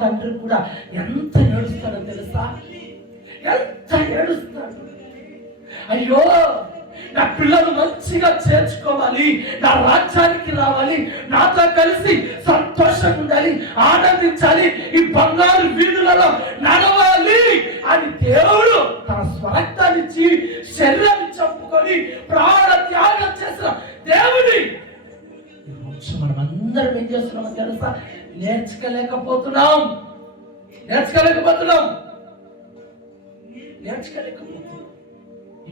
తండ్రి కూడా ఎంత ఏడుస్తాడో తెలుసా? ఎంత ఏడుస్తాడు. అయ్యో, నా పిల్లలు మంచిగా చేర్చుకోవాలి, నా రాజ్యానికి రావాలి, నాతో కలిసి సంతోషంగా ఉండాలి, ఆనందించాలి, ఈ బంగారు వీధులలో నడవాలి అని దేవుడు తన స్వరక్తాన్నిచ్చి శరీరాన్ని చంపుకొని ప్రాణ త్యాగం చేసిన దేవుడి ఈరోజు మనం అందరం ఏం చేస్తున్నామో తెలుసా? నేర్చుకోలేకపోతున్నాం.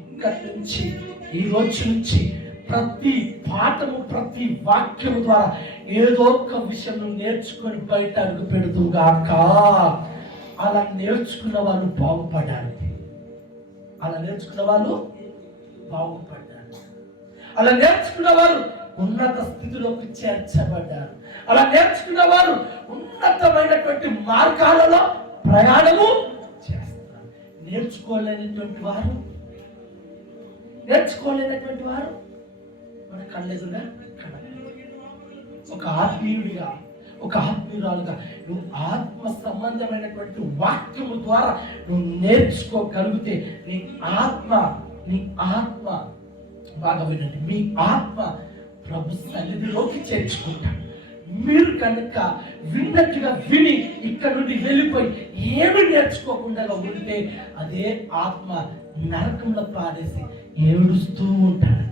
ఇక్కడి నుంచి, ఈ రోజు నుంచి ప్రతి పాఠము, ప్రతి వాక్యము ద్వారా ఏదో ఒక విషయం నేర్చుకొని బయట అడుగు పెడుతుగాక. అలా నేర్చుకున్న వాళ్ళు బాగుపడాలి. అలా నేర్చుకున్న వాళ్ళు ఉన్నత స్థితిలోకి చేర్చబడ్డారు. అలా నేర్చుకున్న వారు ఉన్నతమైనటువంటి మార్గాలలో ప్రయాణము చేస్తారు. నేర్చుకోలేనటువంటి వారు మన కళ్ళెదురుగా ఒక ఆత్మీయుడిగా, ఒక ఆత్మీయురాలుగా నువ్వు ఆత్మ సంబంధమైనటువంటి వాక్యము ద్వారా నువ్వు నేర్చుకోగలిగితే నీ ఆత్మ బాగా వినండి, మీ ఆత్మ ప్రభు సన్నిధిలోకి చేర్చుకుంటాడు. మీరు కనుక విన్నట్టుగా విని ఇక్కడ నుండి వెళ్ళిపోయి ఏమి నేర్చుకోకుండా ఉంటే అదే ఆత్మ నరకంలో పాడేసి ఏడుస్తూ ఉంటాడు.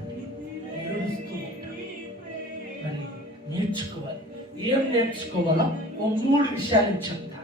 మరి నేర్చుకోవాలి. ఏం నేర్చుకోవాలో ఓ 3 విషయాలు చెప్తా.